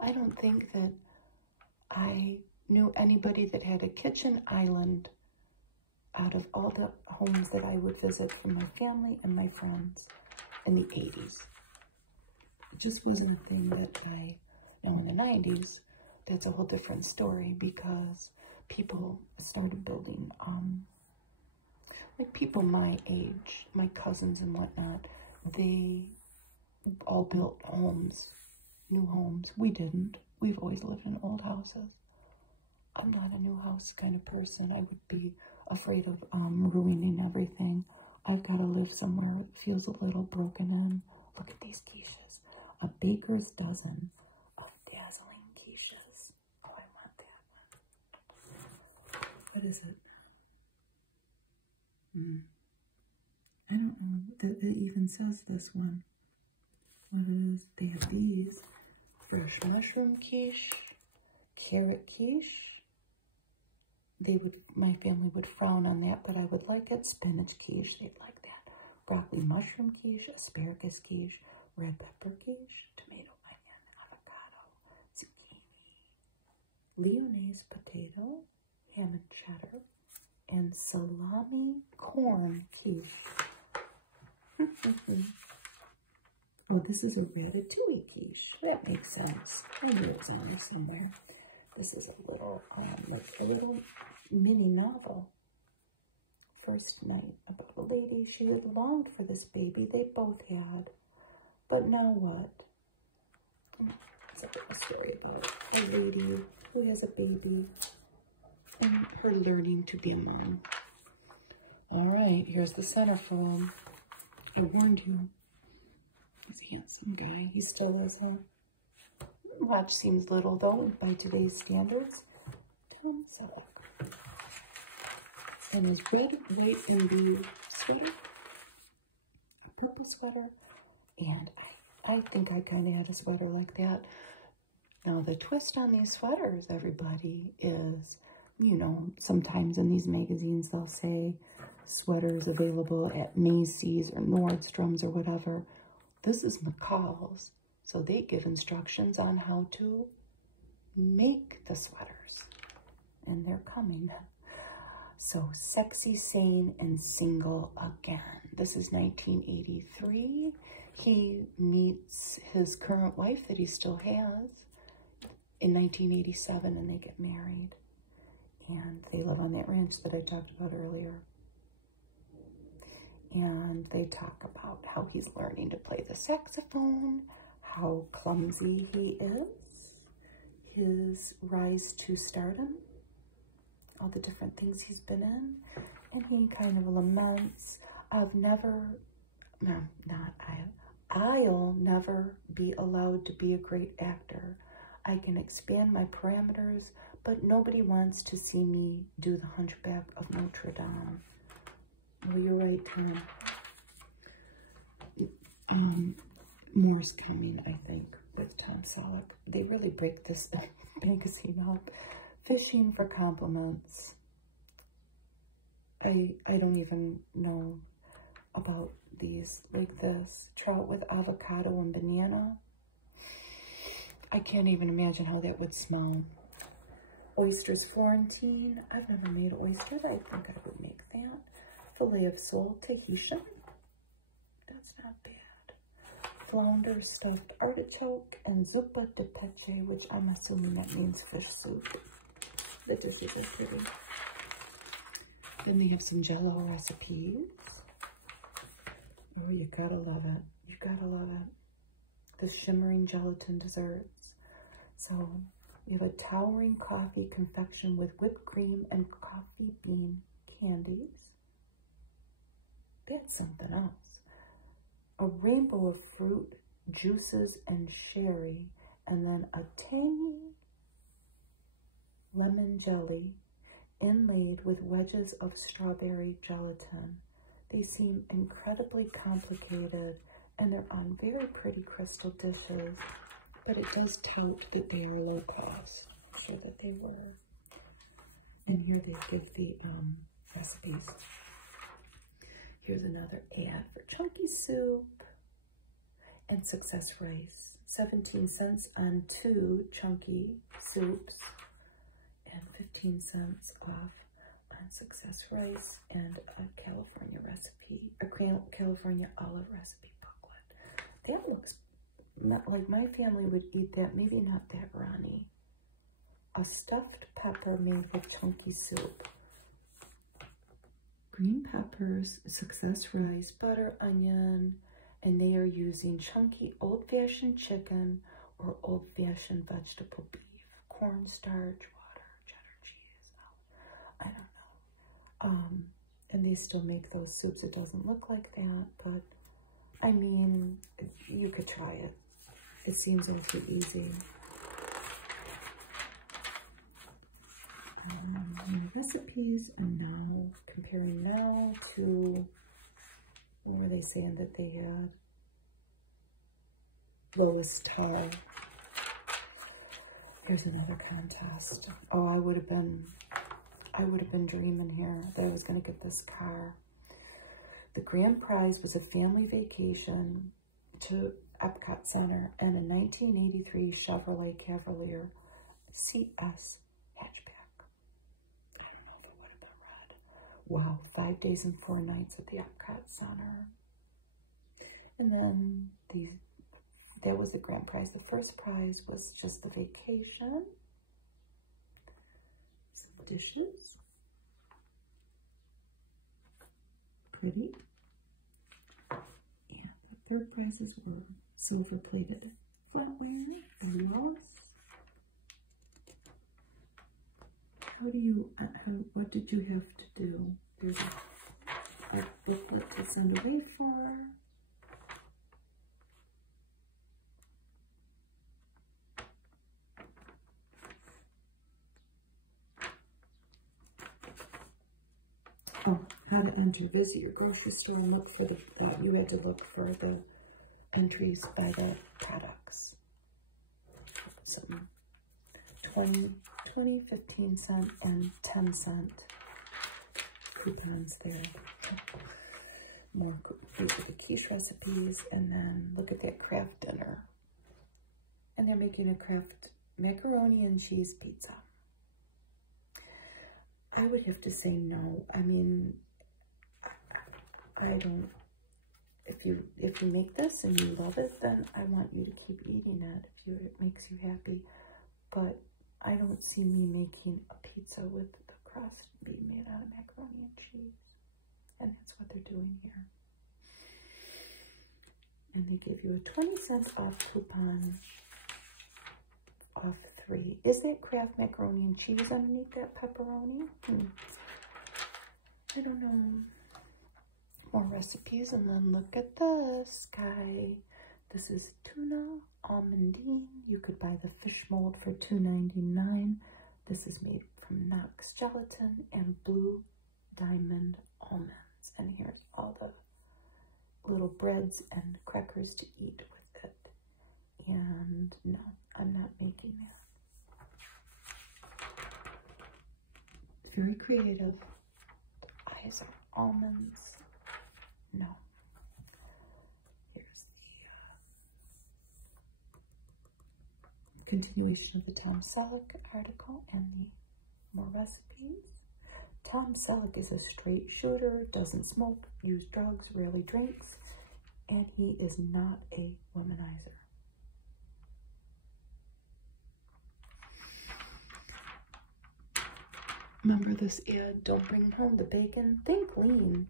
I don't think that I knew anybody that had a kitchen island out of all the homes that I would visit from my family and my friends in the 80s. It just wasn't a thing that I know in the 90s. That's a whole different story because people started building, like people my age, my cousins and whatnot, they all built homes, new homes. We didn't. We've always lived in old houses. I'm not a new house kind of person. I would be afraid of ruining everything. I've got to live somewhere that feels a little broken in. Look at these quiches. A baker's dozen of dazzling quiches. Oh, I want that one. What is it? I don't know that it even says this one. What it is? They have these. Fresh mushroom quiche, carrot quiche. My family would frown on that, but I would like it. Spinach quiche, they'd like that. Broccoli mushroom quiche, asparagus quiche, red pepper quiche, tomato, onion, avocado, zucchini, Lyonnaise potato, ham and cheddar, and salami corn quiche. Oh, this is a ratatouille quiche. That makes sense. I knew it was on there somewhere. This is a little, like a little mini novel. First night, about a lady. She had longed for this baby. They both had. But now what? It's a story about a lady who has a baby and her learning to be a mom. All right, here's the centerfold. I warned you. It's Handsome guy. He still is, huh? Watch seems little, though, by today's standards. Tom Selleck. And his red, white, and blue sweater. A purple sweater. And I think I kind of had a sweater like that. Now, the twist on these sweaters, everybody, is, you know, sometimes in these magazines they'll say sweaters available at Macy's or Nordstrom's or whatever. This is McCall's, so they give instructions on how to make the sweaters, and they're coming. So, Sexy, Sane, and Single Again. This is 1983. He meets his current wife that he still has in 1987, and they get married. And they live on that ranch that I talked about earlier. And they talk about how he's learning to play the saxophone, how clumsy he is, his rise to stardom, all the different things he's been in. And he kind of laments, I'll never be allowed to be a great actor. I can expand my parameters, but nobody wants to see me do the Hunchback of Notre Dame. Well, you're right, Tom. More's coming, I think, with Tom Selleck. They really break this magazine up. Fishing for compliments. I don't even know about these, like this. Trout with avocado and banana. I can't even imagine how that would smell. Oysters Florentine. I've never made oyster, but I think I would make that. Filet of sole Tahitian. That's not bad. Flounder stuffed artichoke and zuppa de peche, which I'm assuming that means fish soup. The dishes are pretty. Then they have some Jello recipes. Oh, you gotta love it. You gotta love it. The shimmering gelatin desserts. So you have a towering coffee confection with whipped cream and coffee bean candies. That's something else. A rainbow of fruit, juices, and sherry, and then a tangy lemon jelly inlaid with wedges of strawberry gelatin. They seem incredibly complicated, and they're on very pretty crystal dishes, but it does tout that they are low cost. I'm sure that they were. And here they give the recipes. Here's another ad for chunky soup and success rice. 17 cents on 2 chunky soups and 15 cents off on success rice and a California recipe, a California olive recipe booklet. That looks not like my family would eat that, maybe not that runny. A stuffed pepper made with chunky soup. Green peppers, success rice, butter, onion, and they are using chunky old-fashioned chicken or old-fashioned vegetable beef, cornstarch, water, cheddar cheese. Oh, I don't know. And they still make those soups. It doesn't look like that, but I mean, you could try it. It seems awfully easy. Recipes, and now comparing now to, what were they saying that they had? Lowest tar. Here's another contest. Oh, I would have been dreaming here that I was going to get this car. The grand prize was a family vacation to Epcot Center and a 1983 Chevrolet Cavalier CS hatchback. I don't know if it would have been red. Wow, 5 days and 4 nights at the Epcot Center. And then that was the grand prize. The first prize was just the vacation. Some dishes. Pretty. And the third prizes were silver-plated flatware, Lipgloss. What did you have to do? There's a booklet to send away for. Oh, how to enter. Visit your grocery store and look for the, you had to look for the entries by the products. Some 20, 15 cent, and 10 cent coupons there. More, these are the quiche recipes, and then look at that craft dinner. And they're making a craft macaroni and cheese pizza. I would have to say no. I mean, I don't, if you make this and you love it, then I want you to keep eating it if it makes you happy. But I don't see me making a pizza with the crust being made out of macaroni and cheese. And that's what they're doing here. And they give you a 20 cents off coupon off 3. Is that Kraft macaroni and cheese underneath that pepperoni? I don't know. More recipes, and then look at this guy. This is Tuna Almondine. You could buy the fish mold for $2.99. This is made from Knox gelatin and blue diamond almonds. And here's all the little breads and crackers to eat with it. And no, I'm not making that. Very creative. The eyes are almonds. No. Here's the continuation of the Tom Selleck article and the more recipes. Tom Selleck is a straight shooter, doesn't smoke, use drugs, rarely drinks, and he is not a womanizer. Remember this ad, don't bring home the bacon, think lean.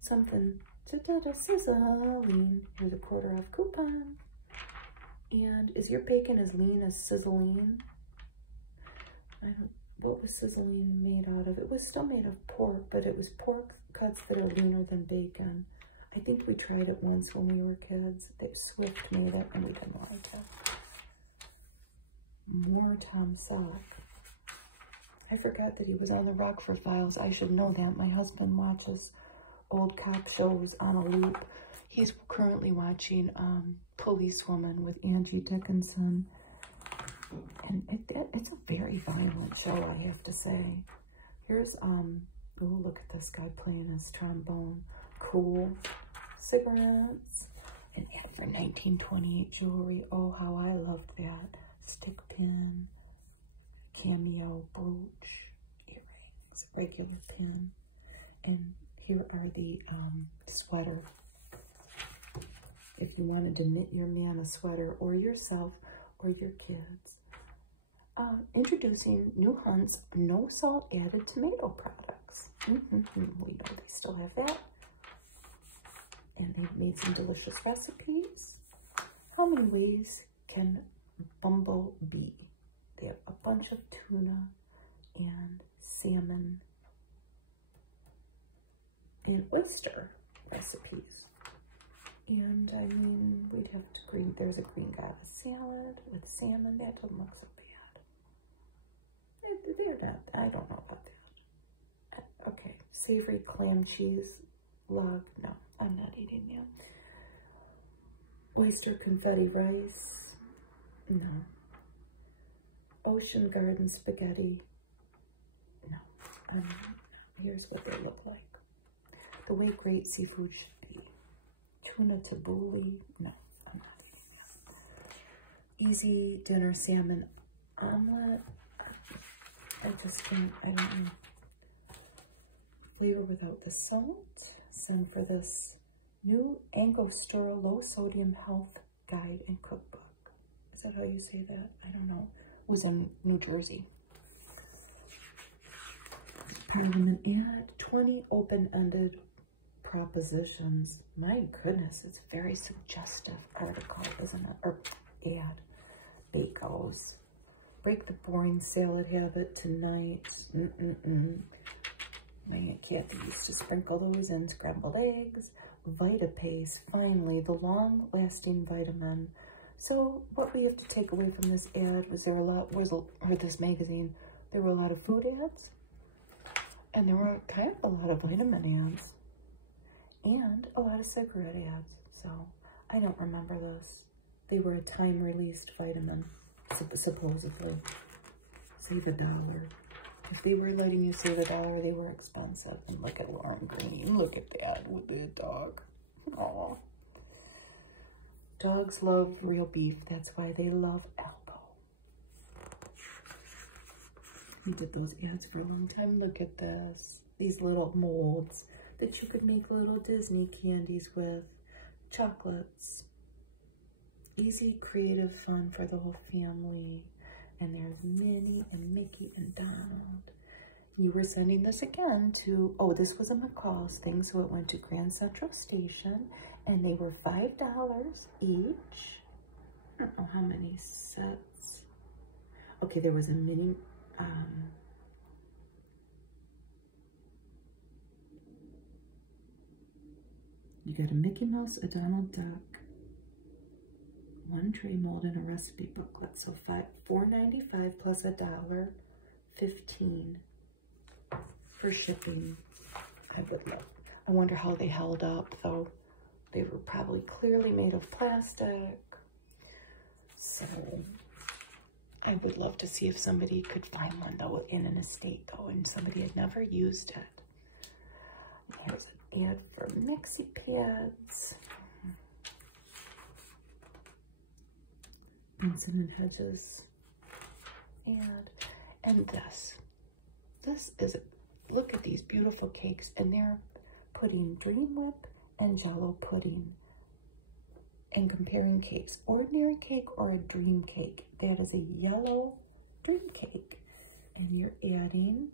Something, sizzling. Here's a quarter off coupon. And is your bacon as lean as sizzling? What was sizzling made out of? It was still made of pork, but it was pork cuts that are leaner than bacon. I think we tried it once when we were kids. Swift made it and we didn't like it. More Tom Selleck. I forgot that he was on the Rockford Files. I should know that. My husband watches old cop shows on a loop. He's currently watching Policewoman with Angie Dickinson. And it's a very violent show, I have to say. Here's, oh, look at this guy playing his trombone. Cool. Cigarettes. An ad for 1928 jewelry. Oh, how I loved that. Stick pin. Cameo brooch. Earrings. Regular pin. And here are the sweater. If you wanted to knit your man a sweater, or yourself, or your kids. Introducing New Hunt's no salt added tomato products. We know they still have that. And they've made some delicious recipes. How many ways can Bumble be? They have a bunch of tuna and salmon and oyster recipes. And I mean, we'd have to there's a green goddess salad with salmon. That doesn't look so bad. They're not, I don't know about that. Okay, savory clam cheese log. No, I'm not eating that. Oyster confetti rice. No. Ocean garden spaghetti. No. Here's what they look like. The way great seafood should be. Tuna tabbouleh. No, I'm not eating that. Easy dinner salmon omelet. I just can't, I don't know. Flavor without the salt. Send for this new Angostura low sodium health guide and cookbook. Is that how you say that? I don't know. It was in New Jersey. Parliament ad, 20 open-ended propositions. My goodness, it's a very suggestive article, isn't it? Or ad. Bakos. Break the boring salad habit tonight. My Aunt Kathy used to sprinkle those in scrambled eggs. VitaPaste, finally, the long-lasting vitamin. So what we have to take away from this ad was or this magazine, there were a lot of food ads, And there were kind of a lot of vitamin ads and a lot of cigarette ads. So I don't remember those. They were a time-released vitamin, supposedly. Save $1. If they were letting you save $1, they were expensive. And look at Lauren Green. Look at that with the dog. Aw. Dogs love real beef. That's why they love Alpo. We did those ads for a long time. Look at this. These little molds that you could make little Disney candies with. Chocolates. Easy, creative fun for the whole family. And there's Minnie and Mickey and Donald. You were sending this again to, oh, this was a McCall's thing, so it went to Grand Central Station, and they were $5 each. I don't know how many sets. Okay, there was a mini, you got a Mickey Mouse, a Donald Duck, one tray mold, and a recipe booklet. So $4.95 plus $1, $15 for shipping. I would love. I wonder how they held up, though. They were probably clearly made of plastic. So I would love to see if somebody could find one, though, in an estate, though, and somebody had never used it. Here's an ad for Maxi Pants. Benson and Hedges ad. And this is, look at these beautiful cakes, and they're putting Dream Whip and Jello pudding and comparing cakes. Ordinary cake or a dream cake. That is a yellow dream cake. And you're adding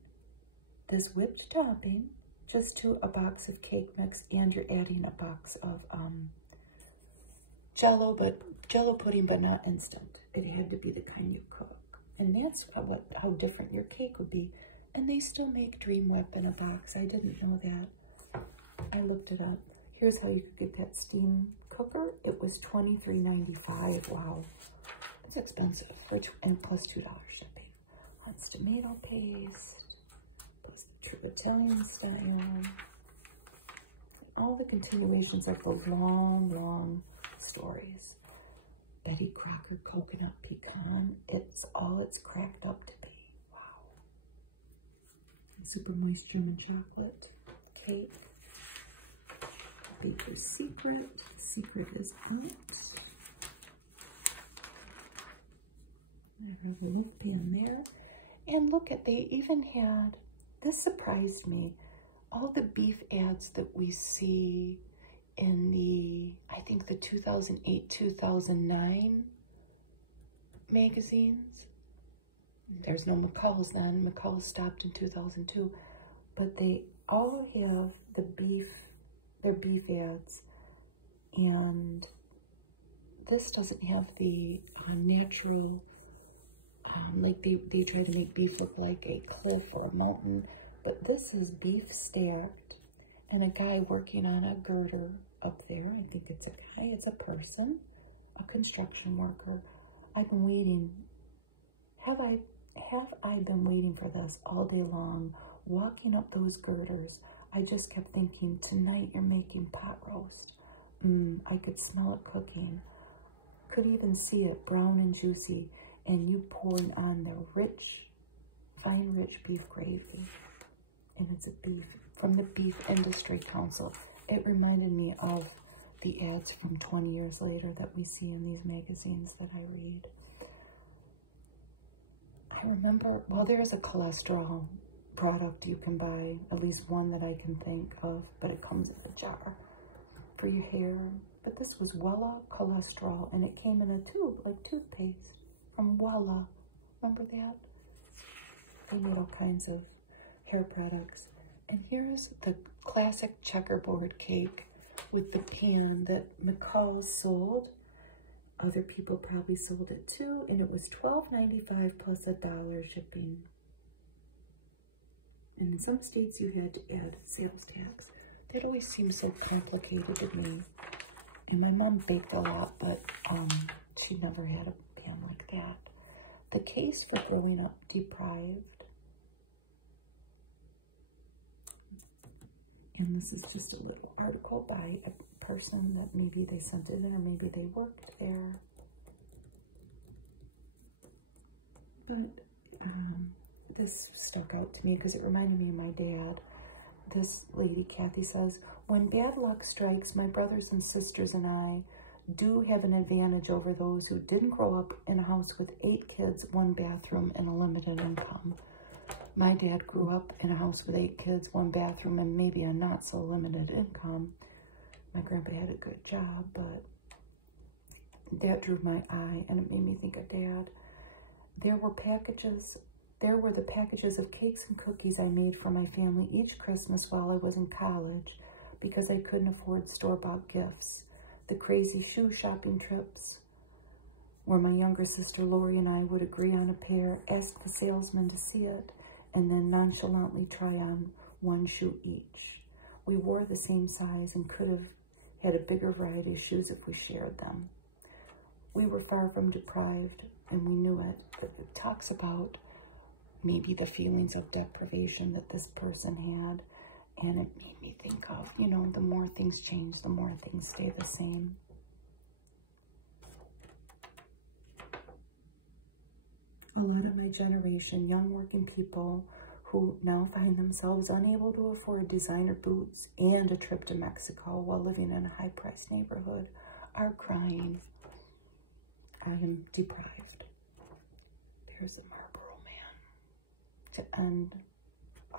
this whipped topping just to a box of cake mix, and you're adding a box of Jello pudding, but not instant. It had to be the kind you cook. And that's how different your cake would be. And they still make Dream Whip in a box. I didn't know that. I looked it up. Here's how you could get that steam cooker. It was $23.95. Wow. It's expensive. And plus $2 shipping. That's tomato paste. Plus the true Italian style. All the continuations of the long stories. Betty Crocker coconut pecan. It's all it's cracked up to be. Wow. Super moist German chocolate cake. Baker's Secret. Secret is out. I have a wolf pan there. And look at, they even had, this surprised me, all the beef ads that we see in the, I think the 2008, 2009 magazines. There's no McCall's then. McCall's stopped in 2002. But they all have the beef, their beef ads. And this doesn't have the natural, like they try to make beef look like a cliff or a mountain. But this is beef stacked. And a guy working on a girder up there. I think it's a guy, it's a person, a construction worker. I've been waiting. Have I been waiting for this all day long, walking up those girders? I just kept thinking, tonight you're making pot roast. I could smell it cooking. Could even see it brown and juicy. And you pouring on the rich, fine, rich beef gravy. And it's a beef from the Beef Industry Council. It reminded me of the ads from 20 years later that we see in these magazines that I read. I remember, well, there's a cholesterol product you can buy, at least one that I can think of, but it comes in a jar for your hair. But this was Wella cholesterol, and it came in a tube, like toothpaste from Wella. Remember that? They made all kinds of hair products. And here's the classic checkerboard cake with the pan that McCall's sold. Other people probably sold it too, and it was $12.95 plus $1 shipping. And in some states you had to add sales tax. That always seems so complicated to me. And my mom baked a lot, but she never had a pan like that. The case for growing up deprived. And this is just a little article by a person that maybe they sent it in or maybe they worked there. But this stuck out to me because it reminded me of my dad. This lady, Kathy, says, when bad luck strikes, my brothers and sisters and I do have an advantage over those who didn't grow up in a house with 8 kids, 1 bathroom, and a limited income. My dad grew up in a house with 8 kids, 1 bathroom, and maybe a not so limited income. My grandpa had a good job, but that drew my eye, and it made me think of Dad. There were the packages of cakes and cookies I made for my family each Christmas while I was in college because I couldn't afford store-bought gifts. The crazy shoe shopping trips where my younger sister Lori and I would agree on a pair, ask the salesman to see it, and then nonchalantly try on 1 shoe each. We wore the same size and could have had a bigger variety of shoes if we shared them. We were far from deprived, and we knew it. It talks about maybe the feelings of deprivation that this person had, and it made me think of, you know, the more things change, the more things stay the same. A lot of my generation, young working people who now find themselves unable to afford designer boots and a trip to Mexico while living in a high-priced neighborhood, are crying, I am deprived. There's a Marlboro Man to end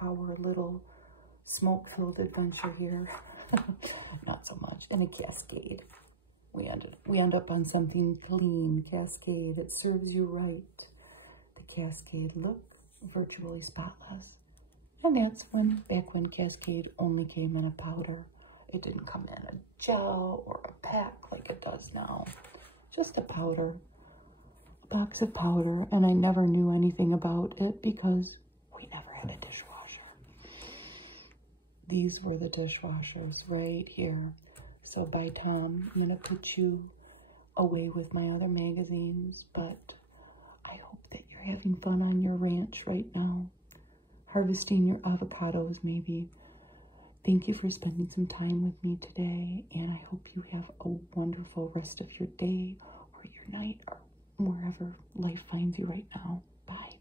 our little smoke-filled adventure here. Not so much. And a Cascade. We end up on something clean. Cascade. It serves you right. The Cascade look, virtually spotless. And that's back when Cascade only came in a powder. It didn't come in a gel or a pack like it does now. Just a powder. A box of powder. And I never knew anything about it because we never had a dishwasher. These were the dishwashers right here. So by Tom, I'm going to put you away with my other magazines, but I hope that you're having fun on your ranch right now, harvesting your avocados maybe. Thank you for spending some time with me today, and I hope you have a wonderful rest of your day or your night or wherever life finds you right now. Bye.